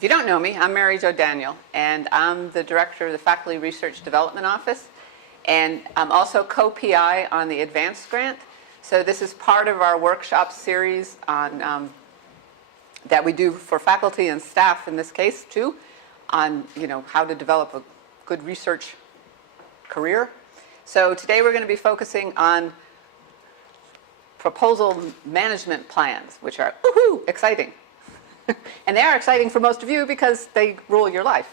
If you don't know me, I'm Mary Jo Daniel, and I'm the director of the Faculty Research Development Office, and I'm also co-PI on the Advanced Grant. So this is part of our workshop series on that we do for faculty and staff in this case too, on how to develop a good research career. So today we're going to be focusing on proposal management plans, which are exciting. And they are exciting for most of you because they rule your life.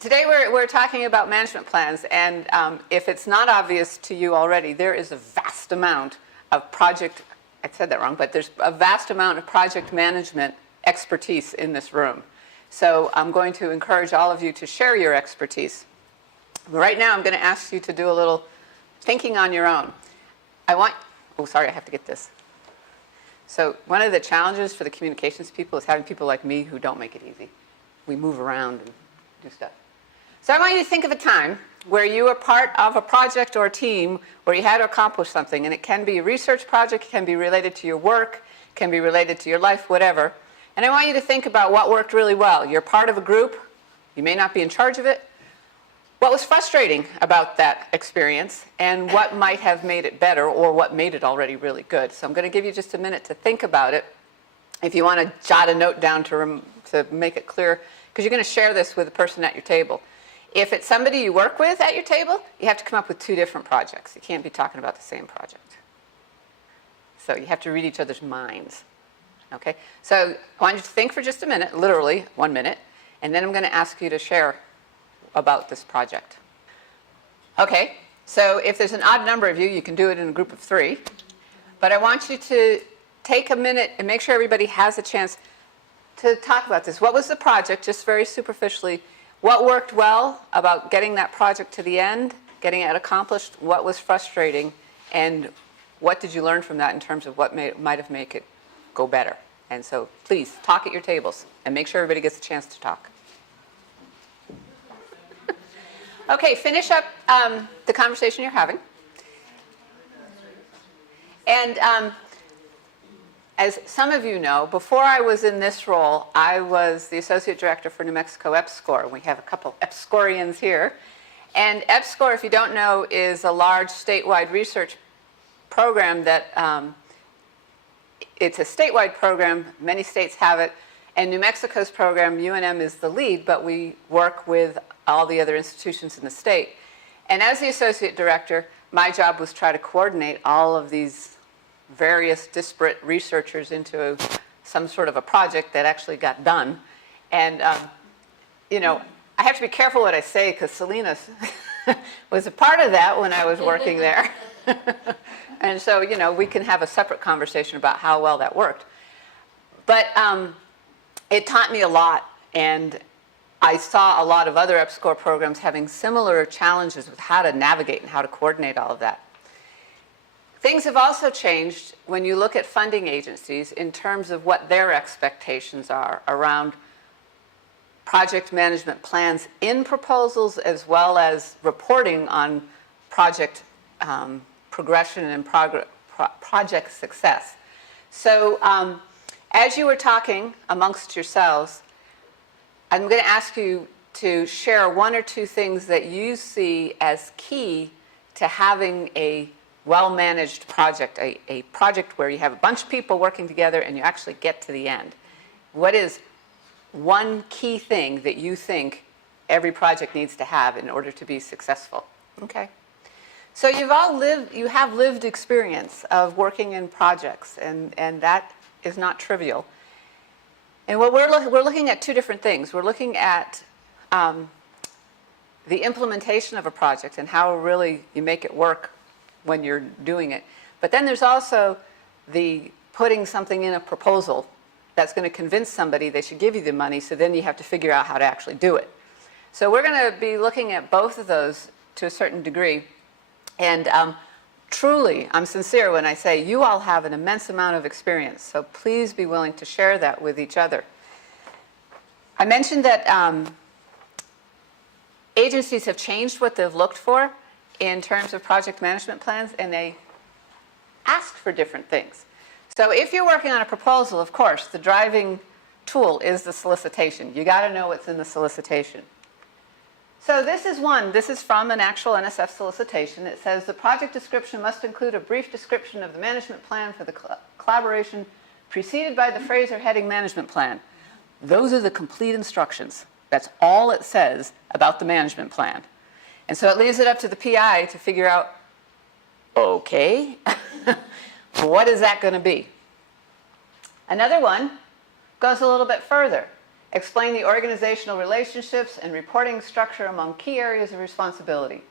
Today we're talking about management plans, and if it's not obvious to you already, there is a vast amount of project, I said that wrong, but there's a vast amount of project management expertise in this room. So I'm going to encourage all of you to share your expertise. Right now I'm going to ask you to do a little thinking on your own. I have to get this. So one of the challenges for the communications people is having people like me who don't make it easy. We move around and do stuff. So I want you to think of a time where you were part of a project or a team where you had to accomplish something. And it can be a research project, it can be related to your work, it can be related to your life, whatever. And I want you to think about what worked really well. You're part of a group. You may not be in charge of it. What was frustrating about that experience, and what might have made it better, or what made it already really good? So I'm going to give you just a minute to think about it. If you want to jot a note down to make it clear, because you're going to share this with the person at your table. If it's somebody you work with at your table, you have to come up with 2 different projects. You can't be talking about the same project. So you have to read each other's minds. Okay? So I want you to think for just a minute, literally 1 minute, and then I'm going to ask you to share about this project. Okay, so if there's an odd number of you, you can do it in a group of 3. But I want you to take a minute and make sure everybody has a chance to talk about this. What was the project, just very superficially? What worked well about getting that project to the end, getting it accomplished? What was frustrating? And what did you learn from that in terms of what might have made it go better? And so please, talk at your tables and make sure everybody gets a chance to talk. Okay, finish up the conversation you're having. And as some of you know, before I was in this role, I was the Associate Director for New Mexico EPSCoR. We have a couple EPSCoRians here. And EPSCoR, if you don't know, is a large statewide research program that it's a statewide program. Many states have it. And New Mexico's program, UNM, is the lead, but we work with all the other institutions in the state. And as the associate director, my job was try to coordinate all of these various disparate researchers into some sort of a project that actually got done. And, I have to be careful what I say because Selena was a part of that when I was working there. And so, we can have a separate conversation about how well that worked. But it taught me a lot, and I saw a lot of other EPSCoR programs having similar challenges with how to navigate and how to coordinate all of that. Things have also changed when you look at funding agencies in terms of what their expectations are around project management plans in proposals, as well as reporting on project progression and project success. So as you were talking amongst yourselves, I'm going to ask you to share 1 or 2 things that you see as key to having a well-managed project, a project where you have a bunch of people working together and you actually get to the end. What is one key thing that you think every project needs to have in order to be successful? Okay. So you have lived experience of working in projects, and that is not trivial. And what we're looking at 2 different things. We're looking at the implementation of a project and how really you make it work when you're doing it. But then there's also the putting something in a proposal that's going to convince somebody they should give you the money, so then you have to figure out how to actually do it. So we're going to be looking at both of those to a certain degree. And truly, I'm sincere when I say you all have an immense amount of experience, so please be willing to share that with each other. I mentioned that agencies have changed what they've looked for in terms of project management plans, and they ask for different things. So if you're working on a proposal, of course, the driving tool is the solicitation. You got to know what's in the solicitation. So this is one. This is from an actual NSF solicitation. It says the project description must include a brief description of the management plan for the collaboration preceded by the phrase or heading management plan. Those are the complete instructions. That's all it says about the management plan. And so it leaves it up to the PI to figure out, okay, what is that going to be? Another one goes a little bit further. Explain the organizational relationships and reporting structure among key areas of responsibility.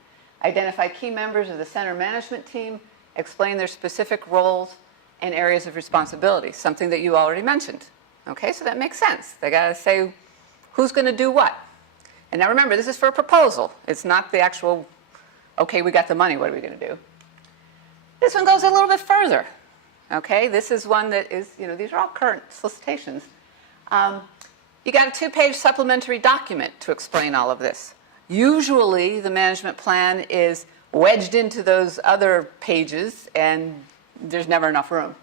Identify key members of the center management team. Explain their specific roles and areas of responsibility, something that you already mentioned. Okay, so that makes sense. They got to say who's going to do what. And now remember, this is for a proposal. It's not the actual, okay, we got the money, what are we going to do? This one goes a little bit further. Okay, this is one that is, these are all current solicitations. You got a 2-page supplementary document to explain all of this. Usually the management plan is wedged into those other pages and there's never enough room.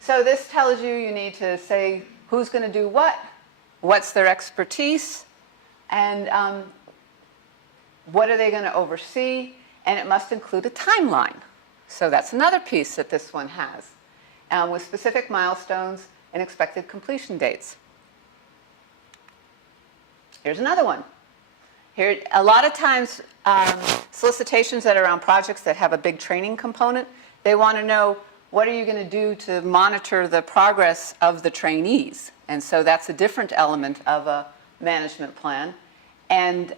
So this tells you you need to say who's going to do what, what's their expertise, and what are they going to oversee, and it must include a timeline. So that's another piece that this one has, with specific milestones and expected completion dates. Here's another one. Here, a lot of times, solicitations that are around projects that have a big training component, they want to know what are you going to do to monitor the progress of the trainees. And so that's a different element of a management plan. And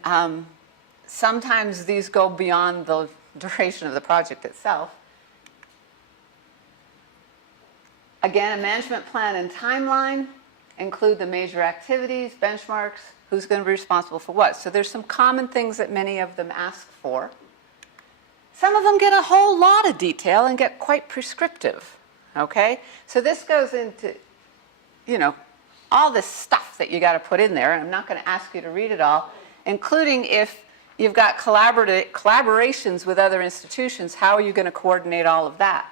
sometimes these go beyond the duration of the project itself. Again, a management plan and timeline include the major activities, benchmarks, who's going to be responsible for what. So there's some common things that many of them ask for. Some of them get a whole lot of detail and get quite prescriptive, okay? So this goes into, all this stuff that you got to put in there, and I'm not going to ask you to read it all, including if you've got collaborations with other institutions, how are you going to coordinate all of that?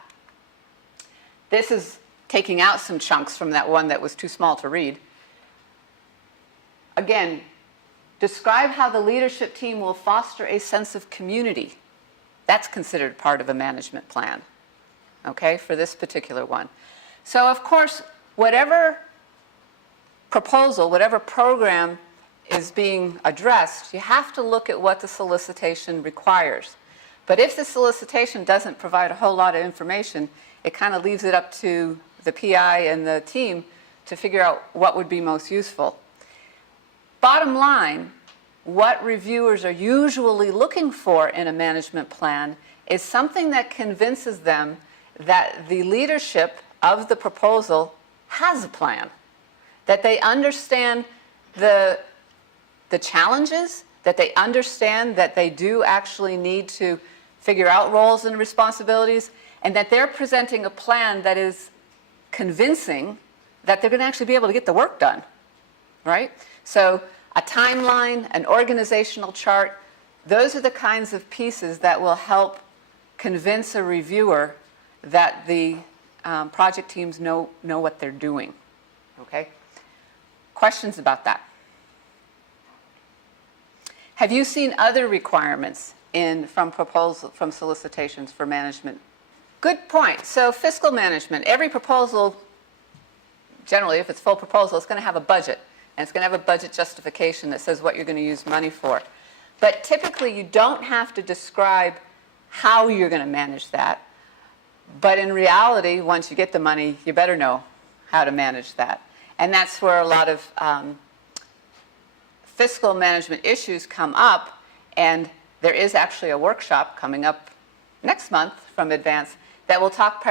This is taking out some chunks from that one that was too small to read. Again, describe how the leadership team will foster a sense of community. That's considered part of a management plan, okay, for this particular one. So, of course, whatever proposal, whatever program is being addressed, you have to look at what the solicitation requires. But if the solicitation doesn't provide a whole lot of information, it kind of leaves it up to the PI and the team to figure out what would be most useful. Bottom line, what reviewers are usually looking for in a management plan is something that convinces them that the leadership of the proposal has a plan, that they understand the challenges, that they understand that they do actually need to figure out roles and responsibilities, and that they're presenting a plan that is convincing that they're going to actually be able to get the work done, right? So a timeline, an organizational chart, those are the kinds of pieces that will help convince a reviewer that the project teams know what they're doing, okay? Questions about that? Have you seen other requirements from solicitations for management? Good point. So fiscal management, every proposal, generally if it's full proposal, it's going to have a budget. And it's going to have a budget justification that says what you're going to use money for. But typically you don't have to describe how you're going to manage that. But in reality, once you get the money, you better know how to manage that. And that's where a lot of fiscal management issues come up. And there is actually a workshop coming up next month from Advance that will talk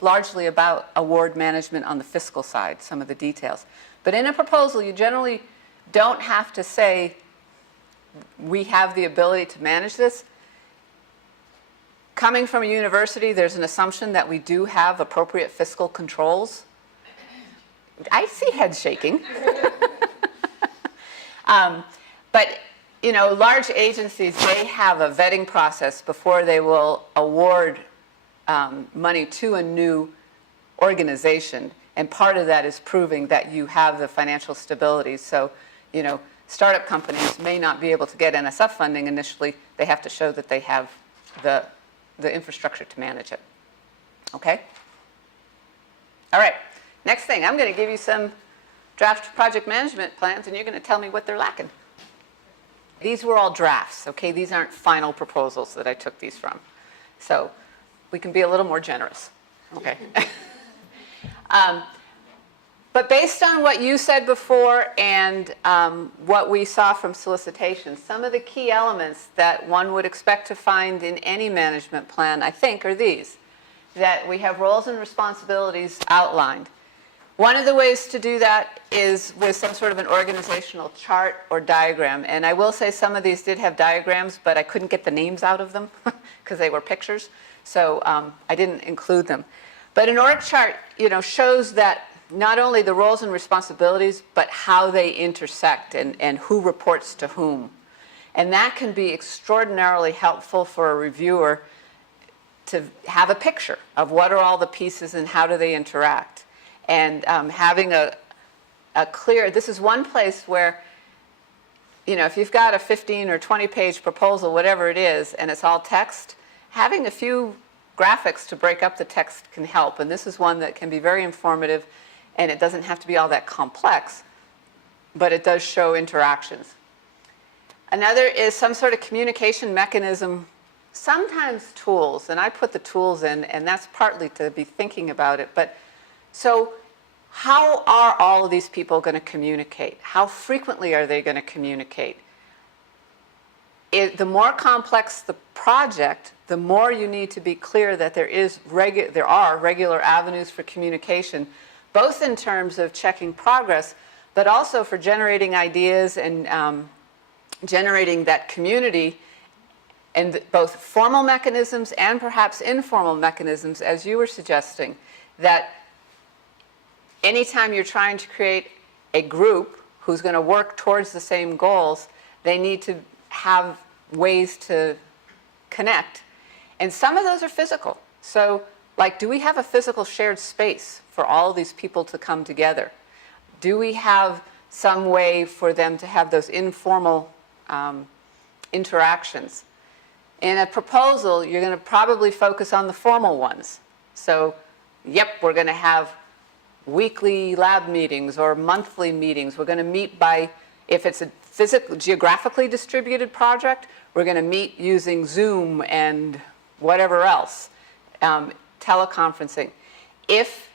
largely about award management on the fiscal side, some of the details. But in a proposal, you generally don't have to say, we have the ability to manage this. Coming from a university, there's an assumption that we do have appropriate fiscal controls. I see heads shaking. But large agencies, they have a vetting process before they will award money to a new organization. And part of that is proving that you have the financial stability. So, startup companies may not be able to get NSF funding initially. They have to show that they have the infrastructure to manage it. Okay? All right. Next thing, I'm going to give you some draft project management plans, and you're going to tell me what they're lacking. These were all drafts, okay? These aren't final proposals that I took these from. So we can be a little more generous, okay? But based on what you said before and what we saw from solicitation, some of the key elements that one would expect to find in any management plan, I think, are these. That we have roles and responsibilities outlined. One of the ways to do that is with some sort of an organizational chart or diagram. And I will say some of these did have diagrams, but I couldn't get the names out of them because they were pictures. So I didn't include them. But an org chart, shows that not only the roles and responsibilities, but how they intersect and who reports to whom. And that can be extraordinarily helpful for a reviewer to have a picture of what are all the pieces and how do they interact. And having a clear, this is one place where, if you've got a 15 or 20 page proposal, whatever it is, and it's all text, having a few graphics to break up the text can help. And this is one that can be very informative, and it doesn't have to be all that complex, but it does show interactions. Another is some sort of communication mechanism, sometimes tools, and I put the tools in, and that's partly to be thinking about it. But so how are all of these people going to communicate? How frequently are they going to communicate? The more complex the project, the more you need to be clear that there are regular avenues for communication, both in terms of checking progress, but also for generating ideas and generating that community, and both formal mechanisms and perhaps informal mechanisms, as you were suggesting, that anytime you're trying to create a group who's going to work towards the same goals, they need to have ways to connect. And some of those are physical. So, do we have a physical shared space for all of these people to come together? Do we have some way for them to have those informal interactions? In a proposal, you're going to probably focus on the formal ones. So, yep, we're going to have weekly lab meetings or monthly meetings. We're going to meet by, if it's a geographically distributed project, we're going to meet using Zoom and whatever else, teleconferencing. If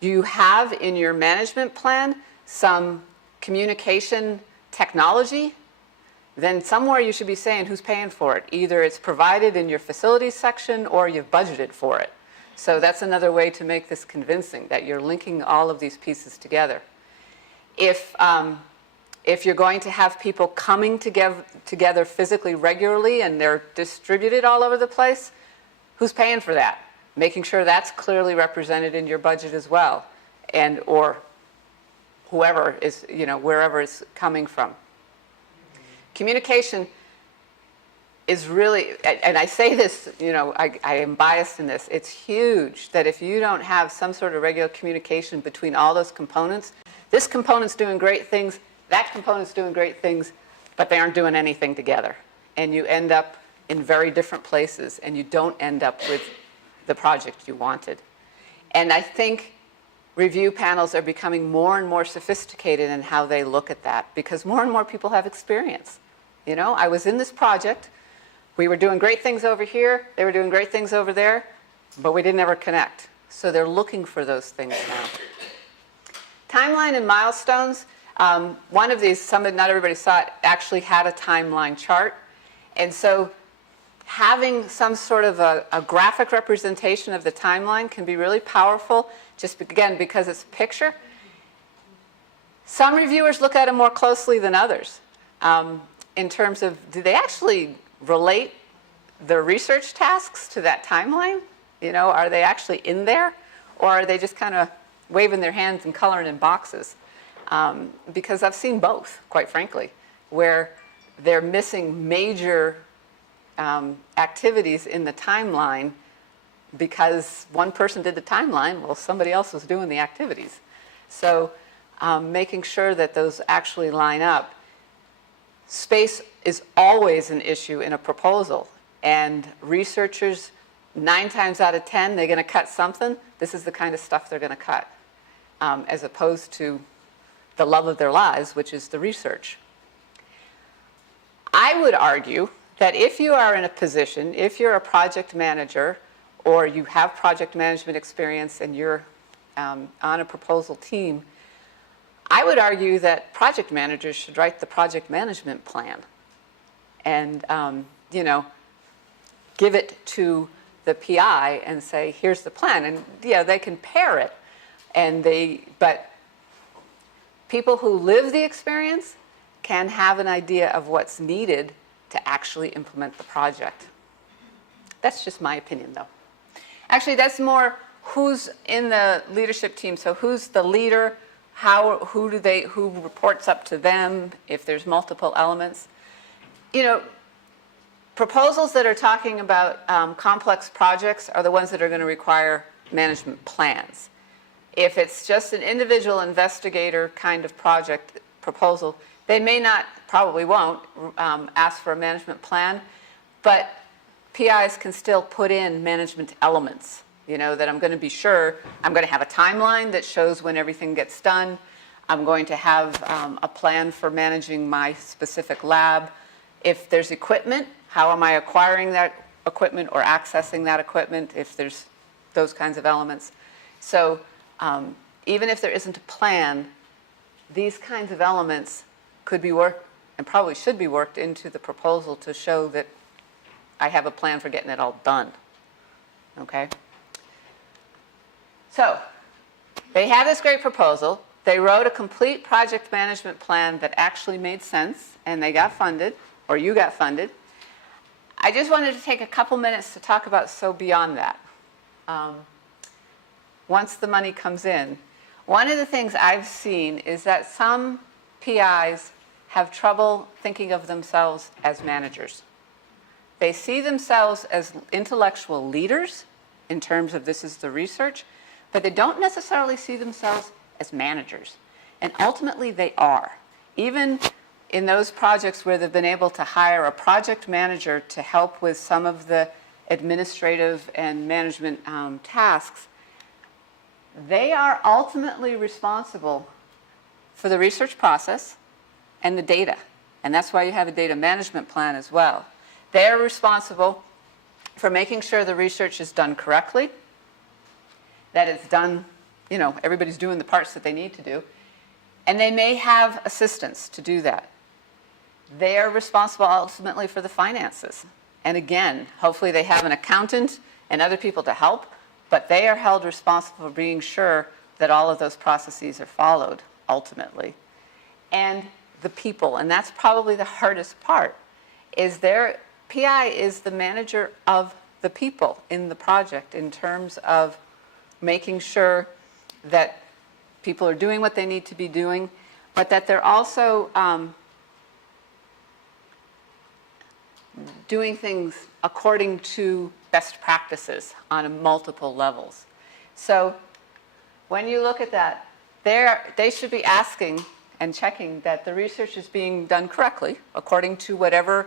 you have in your management plan some communication technology, then somewhere you should be saying who's paying for it. Either it's provided in your facilities section or you've budgeted for it. So that's another way to make this convincing, that you're linking all of these pieces together. If you're going to have people coming together physically regularly and they're distributed all over the place, who's paying for that? Making sure that's clearly represented in your budget as well, or whoever is, wherever it's coming from. Communication is really, and I say this, I am biased in this, it's huge that if you don't have some sort of regular communication between all those components, this component's doing great things, that component's doing great things, but they aren't doing anything together. And you end up in very different places, and you don't end up with the project you wanted. And I think review panels are becoming more and more sophisticated in how they look at that, because more and more people have experience. I was in this project, we were doing great things over here, they were doing great things over there, but we didn't ever connect. So they're looking for those things now. Timeline and milestones. One of these, not everybody saw it, actually had a timeline chart. And so having some sort of a graphic representation of the timeline can be really powerful, just again, because it's a picture. Some reviewers look at it more closely than others in terms of, do they actually relate the research tasks to that timeline? Are they actually in there? Or are they just kind of waving their hands and coloring in boxes? Because I've seen both, quite frankly, where they're missing major activities in the timeline because one person did the timeline, well, somebody else was doing the activities. So making sure that those actually line up. Space is always an issue in a proposal, and researchers, 9 times out of 10, they're going to cut something. This is the kind of stuff they're going to cut, as opposed to the love of their lives, which is the research. I would argue that if you are in a position, if you're a project manager, or you have project management experience and you're on a proposal team, I would argue that project managers should write the project management plan and, you know, give it to the PI and say, here's the plan. And yeah, they can pair it, but people who live the experience can have an idea of what's needed to actually implement the project. That's just my opinion, though. Actually, that's more who's in the leadership team. So who's the leader? Who reports up to them if there's multiple elements? You know, proposals that are talking about complex projects are the ones that are going to require management plans. If it's just an individual investigator kind of project proposal, they may not, probably won't, ask for a management plan, but PIs can still put in management elements. You know, that I'm going to be sure, I'm going to have a timeline that shows when everything gets done. I'm going to have a plan for managing my specific lab. If there's equipment, how am I acquiring that equipment or accessing that equipment, if there's those kinds of elements. So even if there isn't a plan, these kinds of elements could be worked, and probably should be worked into the proposal to show that I have a plan for getting it all done. Okay? So they had this great proposal. They wrote a complete project management plan that actually made sense, and they got funded, or you got funded. I just wanted to take a couple minutes to talk about so beyond that. Once the money comes in, one of the things I've seen is that some PIs have trouble thinking of themselves as managers. They see themselves as intellectual leaders in terms of this is the research, but they don't necessarily see themselves as managers. And ultimately they are. Even in those projects where they've been able to hire a project manager to help with some of the administrative and management tasks, they are ultimately responsible for the research process and the data. And that's why you have a data management plan as well. They're responsible for making sure the research is done correctly, that it's done, you know, everybody's doing the parts that they need to do. And they may have assistants to do that. They are responsible ultimately for the finances. And again, hopefully they have an accountant and other people to help, but they are held responsible for being sure that all of those processes are followed ultimately. And the people, and that's probably the hardest part, is their PI is the manager of the people in the project in terms of making sure that people are doing what they need to be doing, but that they're also doing things according to best practices on multiple levels. So when you look at that, they should be asking and checking that the research is being done correctly according to whatever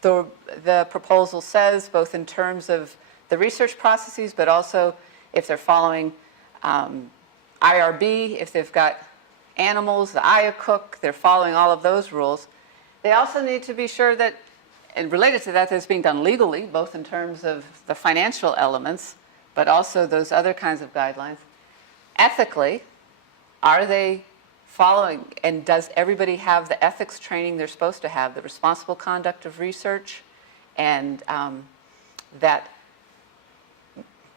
the proposal says, both in terms of the research processes, but also if they're following IRB, if they've got animals, the IACUC, they're following all of those rules. They also need to be sure that, and related to that, it's being done legally, both in terms of the financial elements, but also those other kinds of guidelines. Ethically, are they following, and does everybody have the ethics training they're supposed to have, the responsible conduct of research, and that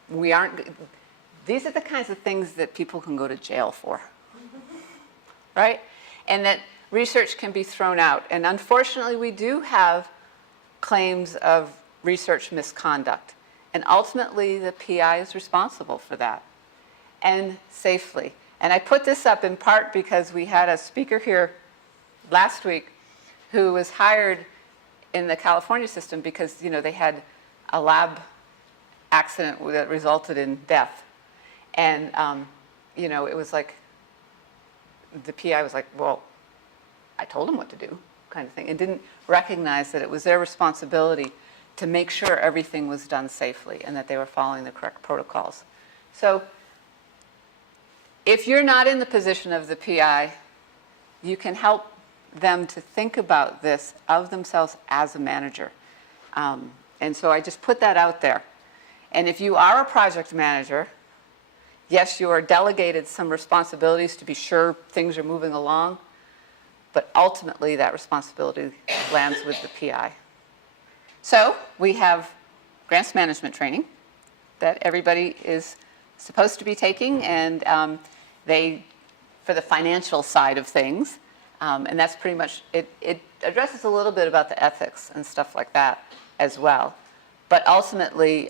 we aren't, these are the kinds of things that people can go to jail for, right? And that research can be thrown out. And unfortunately, we do have claims of research misconduct. And ultimately, the PI is responsible for that, and safely. And I put this up in part because we had a speaker here last week who was hired in the California system because, you know, they had a lab accident that resulted in death. And, you know, it was like, the PI was like, well, I told them what to do, kind of thing, and didn't recognize that it was their responsibility to make sure everything was done safely and that they were following the correct protocols. So if you're not in the position of the PI, you can help them to think about this of themselves as a manager. And so I just put that out there. And if you are a project manager, yes, you are delegated some responsibilities to be sure things are moving along, but ultimately that responsibility lands with the PI. So we have grants management training that everybody is supposed to be taking, and for the financial side of things, and that's pretty much, it addresses a little bit about the ethics and stuff like that as well. But ultimately,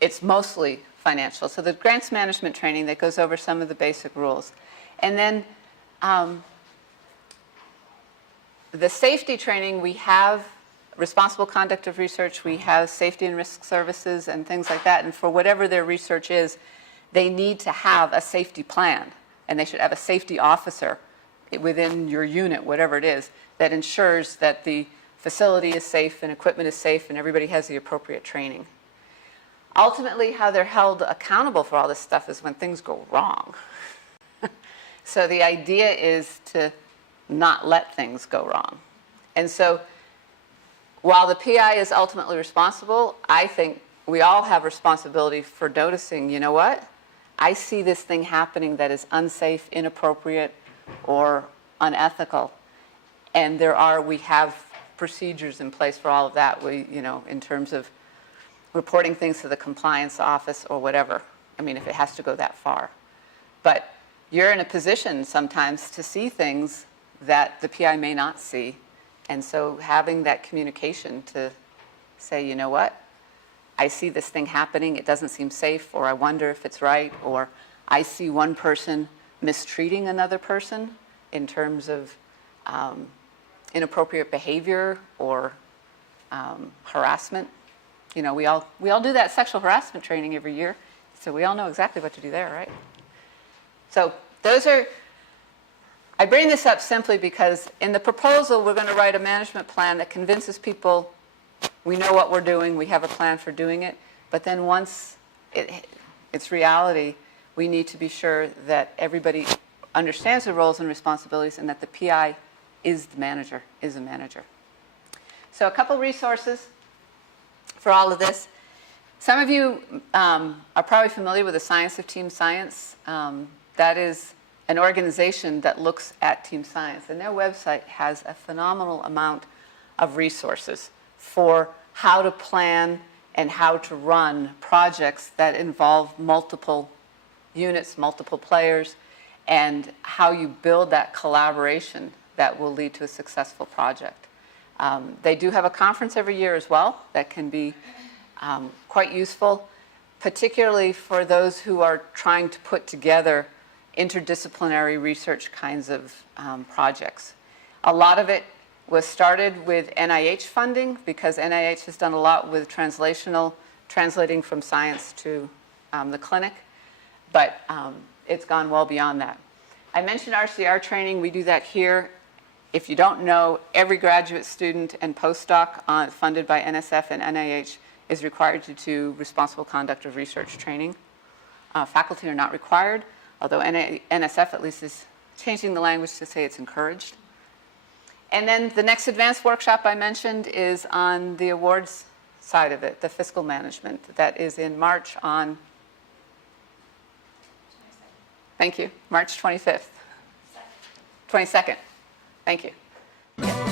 it's mostly financial. So the grants management training that goes over some of the basic rules. And then the safety training, we have responsible conduct of research, we have safety and risk services and things like that. And for whatever their research is, they need to have a safety plan. And they should have a safety officer within your unit, whatever it is, that ensures that the facility is safe and equipment is safe and everybody has the appropriate training. Ultimately, how they're held accountable for all this stuff is when things go wrong. So the idea is to not let things go wrong. And so while the PI is ultimately responsible, I think we all have responsibility for noticing, you know what? I see this thing happening that is unsafe, inappropriate, or unethical. And we have procedures in place for all of that, you know, in terms of reporting things to the compliance office or whatever. I mean, if it has to go that far. But you're in a position sometimes to see things that the PI may not see. And so having that communication to say, you know what, I see this thing happening, it doesn't seem safe, or I wonder if it's right, or I see one person mistreating another person in terms of inappropriate behavior or harassment. You know, we all do that sexual harassment training every year, so we all know exactly what to do there, right? So I bring this up simply because in the proposal, we're going to write a management plan that convinces people we know what we're doing, we have a plan for doing it, but then once it's reality, we need to be sure that everybody understands the roles and responsibilities and that the PI is the manager, is a manager. So a couple resources for all of this. Some of you are probably familiar with the Science of Team Science. That is an organization that looks at team science, and their website has a phenomenal amount of resources for how to plan and how to run projects that involve multiple units, multiple players, and how you build that collaboration that will lead to a successful project. They do have a conference every year as well that can be quite useful, particularly for those who are trying to put together interdisciplinary research kinds of projects. A lot of it was started with NIH funding because NIH has done a lot with translating from science to the clinic, but it's gone well beyond that. I mentioned RCR training. We do that here. If you don't know, every graduate student and postdoc funded by NSF and NIH is required to do responsible conduct of research training. Faculty are not required, although NSF at least is changing the language to say it's encouraged. And then the next advanced workshop I mentioned is on the awards side of it, the fiscal management. That is in March on, 22nd. Thank you, March 25th. 22nd. Thank you.